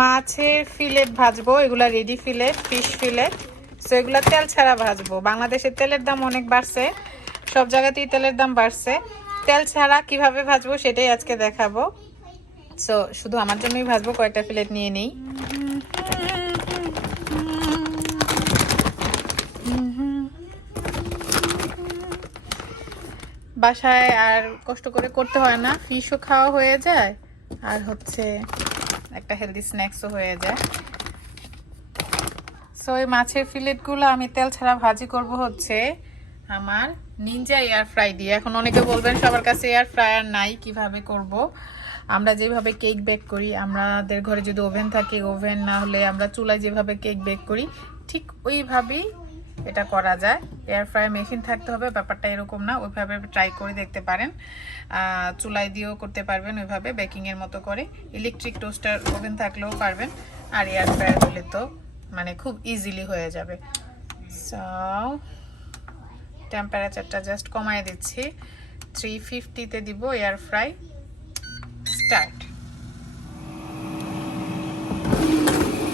মাছের ফিলেট ভাজবো, এগুলা ready fillet, fish fillet. So এগুলা তেল ছাড়া ভাজবো। বাংলাদেশের তেলের দাম অনেক বাড়ছে, সব জায়গাতেই তেলের দাম বাড়ছে। তেল ছাড়া কিভাবে ভাজবো সেটাই আজকে দেখাবো। সো শুধু আমার জন্যই ভাজবো, কয়েকটা ফিলেট নিয়ে নেই। বাসায় আর কষ্ট করে করতে হয় না, ফিশও খাওয়া হয়ে যায় আর হচ্ছে একটা হেলদি স্ন্যাক্সও হয়ে যায়। সো এই মাছের ফিলেটগুলো আমি তেল ছাড়া ভাজি করব হচ্ছে আমার নিনজা এয়ার ফ্রাই দিয়ে। এখন অনেকে বলবেন সবার কাছে এয়ার ফ্রায়ার নাই, কিভাবে করব। আমরা যেভাবে কেক বেক করি, আমাদের ঘরে যদি ওভেন থাকে, ওভেন না হলে আমরা চুলায় যেভাবে কেক বেক করি ঠিক ওইভাবেই এটা করা যায়। এয়ার ফ্রাই মেশিন থাকতে হবে, ব্যাপারটা এরকম না। ওইভাবে ট্রাই করে দেখতে পারেন, চুলায় দিয়েও করতে পারবেন ওইভাবে বেকিংয়ের মতো করে। ইলেকট্রিক টোস্টার ওভেন থাকলেও পারবেন, আর এয়ার ফ্রায়ার হলে তো মানে খুব ইজিলি হয়ে যাবে। সো টেম্পারেচারটা জাস্ট কমায় দিচ্ছি, 350-তে দিব। Air fry start.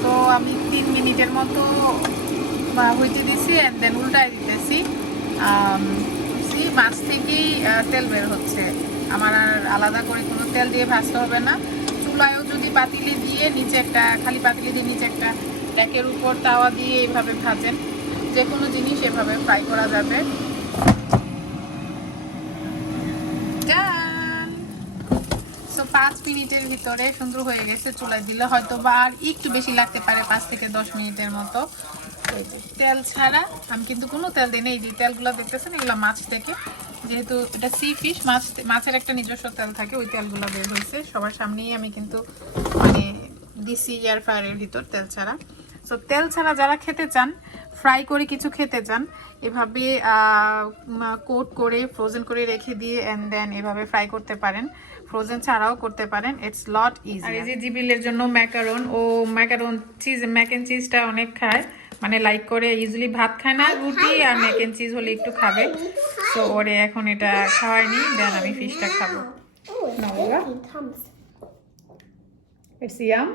তো আমি 3 মিনিটের মতো হইতে দিছি, অ্যান্ড দেন উল্টায় দিতেছি। মাছ থেকেই তেল বের হচ্ছে, আমার আর আলাদা করে কোনো তেল দিয়ে ভাজতে হবে না। চুলায়ও যদি পাতিলি দিয়ে নিচে একটা, খালি পাতিলি দিয়ে নিচে একটা র্যাকের উপর তাওয়া দিয়ে এইভাবে ভাজেন, যে কোনো জিনিস এভাবে ফ্রাই করা যাবে। তো 5 মিনিটের ভিতরে সুন্দর হয়ে গেছে। চুলায় দিলে হয়তো বা আর একটু বেশি লাগতে পারে, 5 থেকে 10 মিনিটের মতো। তেল ছাড়া, আমি কিন্তু কোনো তেল দিই না। এই যে তেলগুলো দেখতেছেন, এগুলো মাছ থেকে, যেহেতু এটা সি ফিশ, মাছের একটা নিজস্ব তেল থাকে, ওই তেলগুলো বের হয়েছে। সবার সামনেই আমি কিন্তু মানে দিছি এয়ার ফ্রায়ারের ভিতর তেল ছাড়া। সো তেল ছাড়া যারা খেতে চান, ফ্রাই করে কিছু খেতে চান, এভাবে কোট করে ফ্রোজেন করে রেখে দিয়ে অ্যান্ড দেন এভাবে ফ্রাই করতে পারেন। ফ্রোজেন ছাড়াও করতে পারেন, ইটস লট ইজি। আর এই যে জিবিলের জন্য ম্যাকারন, ও ম্যাকারন চিজ, ম্যাক এন্ড চিজটা অনেক খায়, মানে লাইক করে। ইউজুয়ালি ভাত খায় না, রুটি আর ম্যাক এন্ড চিজ হলে একটু খাবে। তো ওরে এখন এটা খাওয়াইনি, দেন আমি ফিশটা খাবো। It's yum.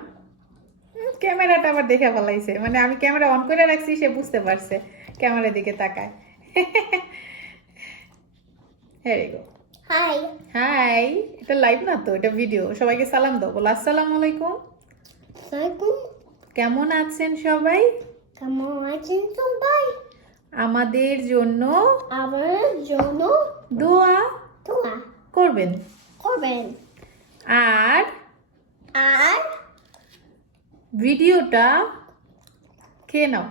ক্যামেরাটা আবার দেখে ফেলাইছে, মানে আমি ক্যামেরা অন করে রাখছি, সে বুঝতে পারছে ক্যামেরার দিকে তাকায়। Here you go. Hi. Hi, এটা লাইভ না তো, এটা ভিডিও। সবাইকে সালাম দাও, বলো আসসালামু আলাইকুম। Assalamualaikum. কেমন আছেন সবাই? Kamu aja sampai. আমাদের জন্য Awal jono দোয়া tua করবেন, korban. আর Ar ভিডিওটা খেয়ে নাও।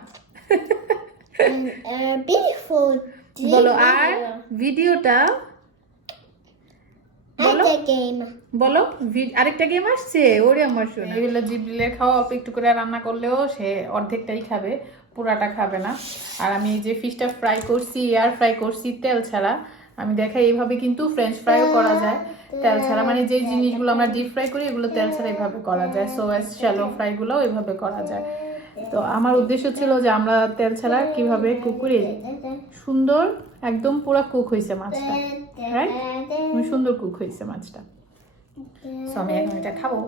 beautiful. বলো, আর ভিডিওটা বলো, Ada game. বলো। আরেকটা গেম আসছে, ওরে আমার শোনা। এগুলো জিবলিলের খাওয়া, অল্প একটু করে রান্না করলেও সে অর্ধেকটাই খাবে, পুরাটা খাবে না। আর আমি এই যে ফিশটা ফ্রাই করছি, এয়ার ফ্রাই করছি তেল ছাড়া। আমি দেখাই এইভাবে কিন্তু ফ্রেঞ্চ ফ্রাইও করা যায় তেল ছাড়া, মানে যে জিনিসগুলো আমরা ডিপ ফ্রাই করি এগুলো তেল ছাড়া এইভাবে করা যায়। সো শ্যালো ফ্রাইগুলোও এইভাবে করা যায়। তো আমার উদ্দেশ্য ছিল যে আমরা তেল ছাড়া কিভাবে কুক করি। সুন্দর একদম পুরো কুক হয়েছে মাছটা, রাইট? সুন্দর কুক হয়েছে মাছটা। সো আমি এখন এটা খাবো।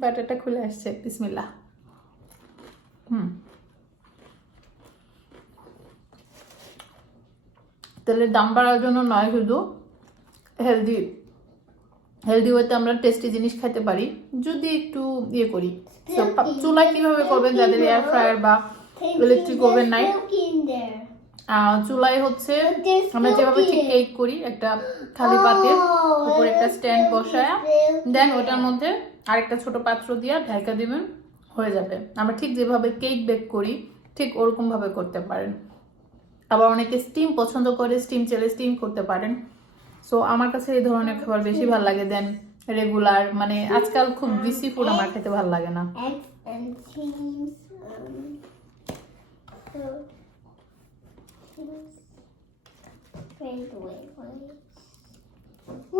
বাটারটা খুলে আসছে, বিসমিল্লাহ। তেলের দাম বাড়ার জন্য নয়, শুধু হেলদি ওয়েতে আমরা টেস্টি জিনিস খেতে পারি যদি একটু ইয়ে করি। তো চুলায় কিভাবে করবেন যাদের এয়ার ফ্রায়ার বা ইলেকট্রিক ওভেন নাই? চুলায় হচ্ছে আমরা যেভাবে ঠিক কেক করি, একটা খালি পাতিল উপরে একটা স্ট্যান্ড বসায়, দেন ওটার মধ্যে আরেকটা ছোট পাত্র দিয়ে ঢাকা দিবেন, হয়ে যাবে। আমরা ঠিক যেভাবে কেক বেক করি ঠিক ওরকম ভাবে করতে পারেন। আবার অনেকে স্টিম পছন্দ করে, স্টিম চাইলে স্টিম করতে পারেন। সো আমার কাছে এই ধরনের খাবার বেশি ভালো লাগে দেন রেগুলার, মানে আজকাল খুব বেশি ফুড আমার খেতে ভালো লাগে না।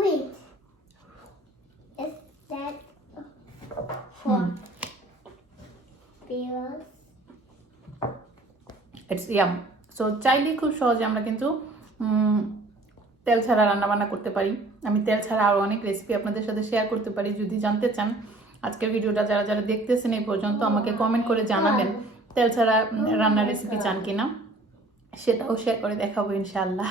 Wait. Is that for viewers? It's yum. So চাইলে খুব সহজে আমরা কিন্তু তেল ছাড়া রান্নাবান্না করতে পারি। আমি তেল ছাড়া আরও অনেক রেসিপি আপনাদের সাথে শেয়ার করতে পারি। যদি জানতে চান আজকের ভিডিওটা যারা যারা দেখতেছেন এই পর্যন্ত আমাকে কমেন্ট করে জানাবেন তেল ছাড়া রান্নার রেসিপি চান কিনা, সেটাও শেয়ার করে দেখাবো ইনশাআল্লাহ।